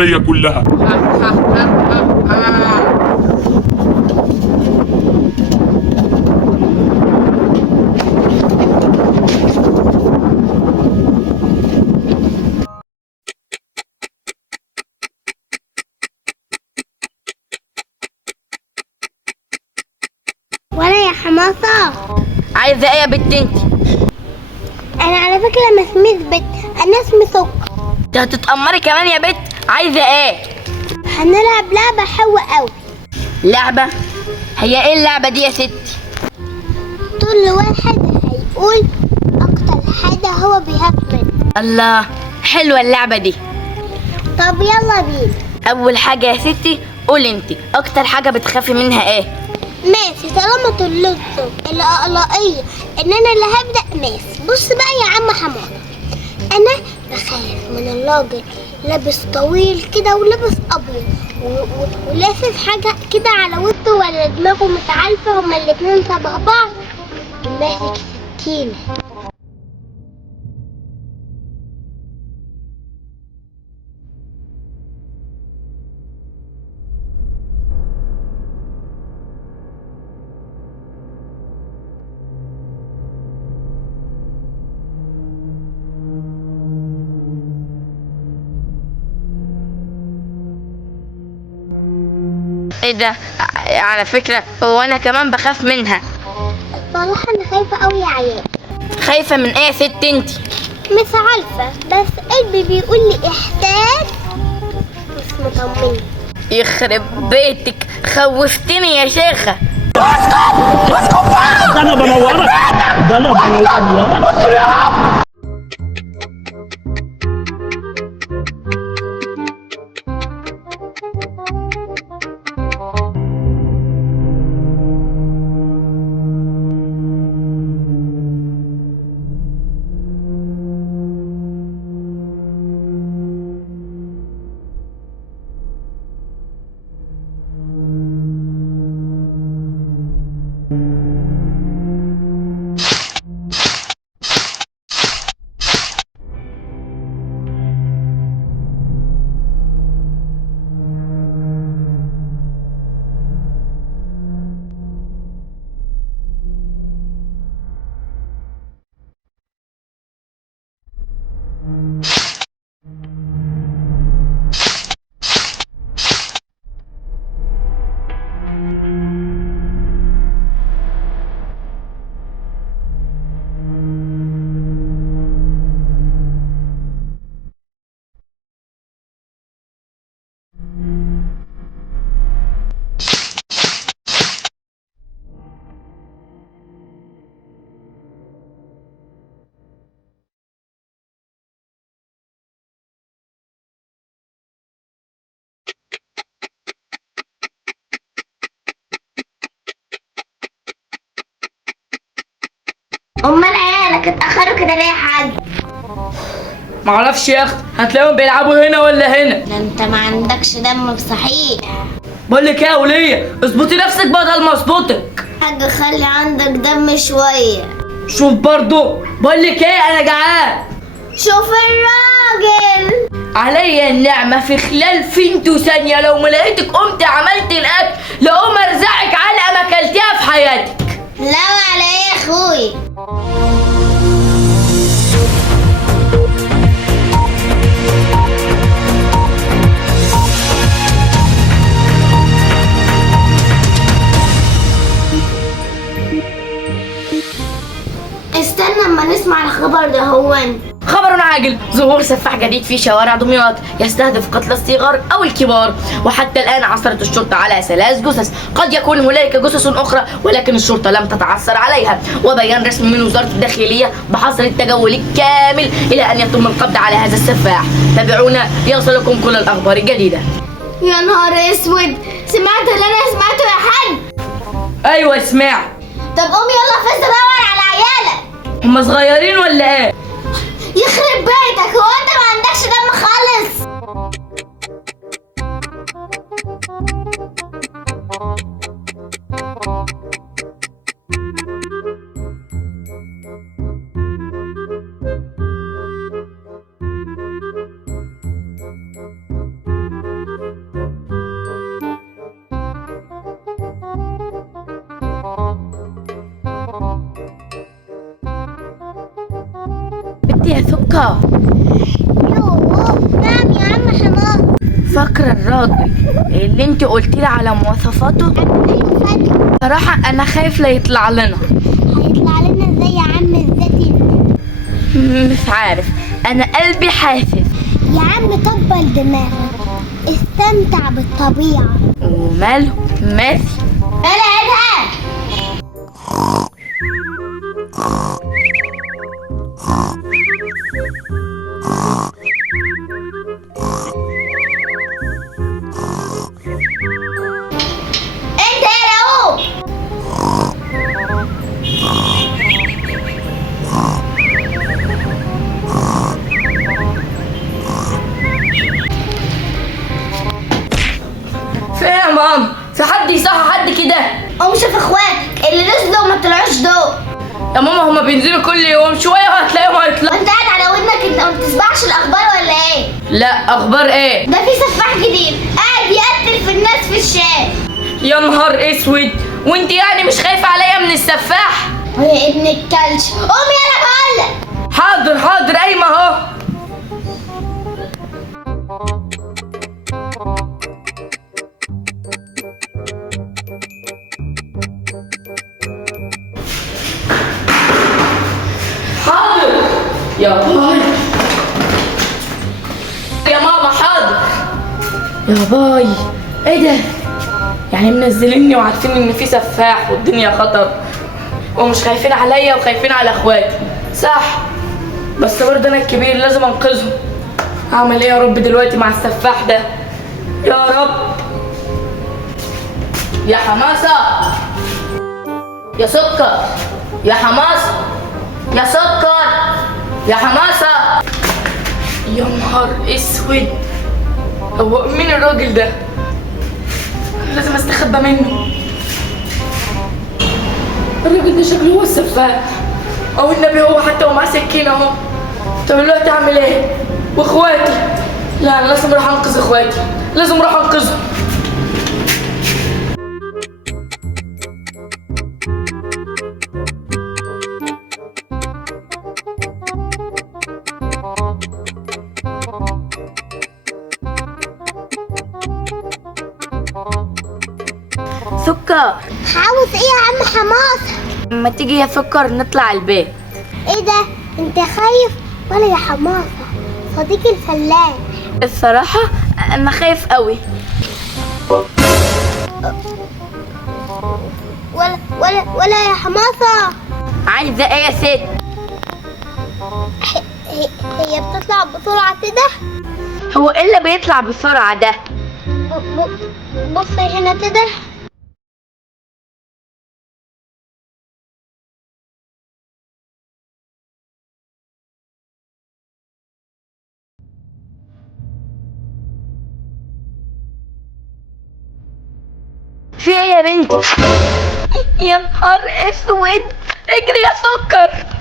البحرية كلها. ولا يا حماصة. عايزه ايه يا بنت انت؟ انا على فكرة ما اسميش بت، انا اسمي سكر. انت هتتأمري كمان يا بنت؟ عايزه ايه؟ هنلعب لعبة حلوة قوي. لعبه؟ هي ايه اللعبه دي يا ستي؟ كل واحد هيقول اكتر حاجة هو بيخاف منها. الله، حلوه اللعبه دي. طب يلا بينا. اول حاجه يا ستي قولي انت اكتر حاجه بتخافي منها ايه؟ ماشي، طالما طلعتوا الأقلقية ان انا اللي هبدأ. ماشي، بص بقى يا عم حمار، انا بخاف من الراجل لابس طويل كده ولابس ابيض ولافف حاجة كده على وشه ولا دماغه متعالفة، هما الاتنين شبه بعض، وماسك سكينة. ايه ده؟ على فكره هو انا كمان بخاف منها. الصراحة انا خايفة قوي يا عيال. خايفه من ايه يا ست انت؟ مش عارفة، بس قلبي بيقول لي احساس مش مطمني. يخرب بيتك، خوفتني يا شيخه. ده انا بنورك، ده انا بنورك. امال عيالك اتأخروا كده ليه يا حاج؟ معرفش يا اخت، هتلاقيهم بيلعبوا هنا ولا هنا. ده انت ما عندكش دم بصحيح. بقول لك ايه يا وليه، اظبطي نفسك بدل ما اظبطك. حاج خلي عندك دم شوية. شوف برضو، بقول لك ايه، انا جعان. شوف الراجل. عليا النعمة في خلال فينتو ثانية لو ما لقيتك قمت عملت الاكل لقوم ارزعك علقة ما اكلتيها في حياتك. لا على ايه يا اخوي؟ استنى اما نسمع الخبر ده. خبر عاجل، ظهور سفاح جديد في شوارع دمياط يستهدف قتل الصغار او الكبار، وحتى الان عثرت الشرطه على 3 جثث، قد يكون هنالك جثث اخرى ولكن الشرطه لم تتعثر عليها. وبيان رسمي من وزاره الداخليه بحظر التجول الكامل الى ان يتم القبض على هذا السفاح. تابعونا ليصلكم كل الاخبار الجديده. يا نهار اسود، سمعت اللي انا سمعته يا حاج؟ ايوه سمعت. طب قوم يلا فز دور على عيالك. هم صغيرين ولا ايه؟ يخرب بيتك، هو انت ما عندكش دم خالص؟ سكر، يوه نعم يا عم حمار. فاكرة الراجل اللي انت قلت لي على مواصفاته؟ ايوه فاكر. صراحة انا خايف لا يطلع لنا. هيطلع لنا زي يا عم الزيت انت. مش عارف، انا قلبي حاسس. يا عم طبل دماغك، استمتع بالطبيعة. وماله، ماشي. العبها. انت يا رؤوف. فين يا ماما؟ في حد يصحى حد كده؟ قوم شوف اخواتك اللي نزلوا وما طلعوش دول. يا ماما هما بينزلوا كل يوم شوية وهتلاقيهم هيطلعوا. وانت قاعد على ودنك، انت ما بتسمعش الاخبار ولا ايه؟ لا، اخبار ايه؟ ده في سفاح جديد قاعد يقتل في الناس في الشارع. يا نهار اسود، وانت يعني مش خايفة عليا من السفاح؟ ويا ابن الكلش قوم يلا بقولك. حاضر حاضر، قايمة اهو. حاضر يا باي. يا ماما حاضر. يا باي، ايه ده؟ يعني منزليني وعارفين ان في سفاح والدنيا خطر، ومش خايفين عليا وخايفين على اخواتي، صح؟ بس برضه انا الكبير لازم انقذهم. اعمل ايه يا رب دلوقتي مع السفاح ده؟ يا رب. يا حماسة، يا سكر، يا حماسة، يا سكر، يا حماسة. يا نهار اسود، هو مين الراجل ده؟ لازم استخبى منه. الراجل ده شكله هو السفاح، او النبي هو حتى ومعاه سكينة اهو. طب دلوقتي اعمل ايه؟ واخواتي؟ لا انا لازم اروح انقذ اخواتي، لازم اروح انقذهم. سكر، عاوز ايه يا عم حماس؟ ما تيجي يا سكر نطلع البيت. ايه ده؟ انت خايف ولا يا حماسة؟ صديقي الفلاح. الصراحة انا خايف قوي. ولا يا حماسة. عايزة ايه يا ست؟ هي بتطلع بسرعة كده؟ هو ايه اللي بيطلع بسرعة ده؟ بصي هنا كده. في ايه يا بنتي؟ يا نهار اسود، اجري يا سكر.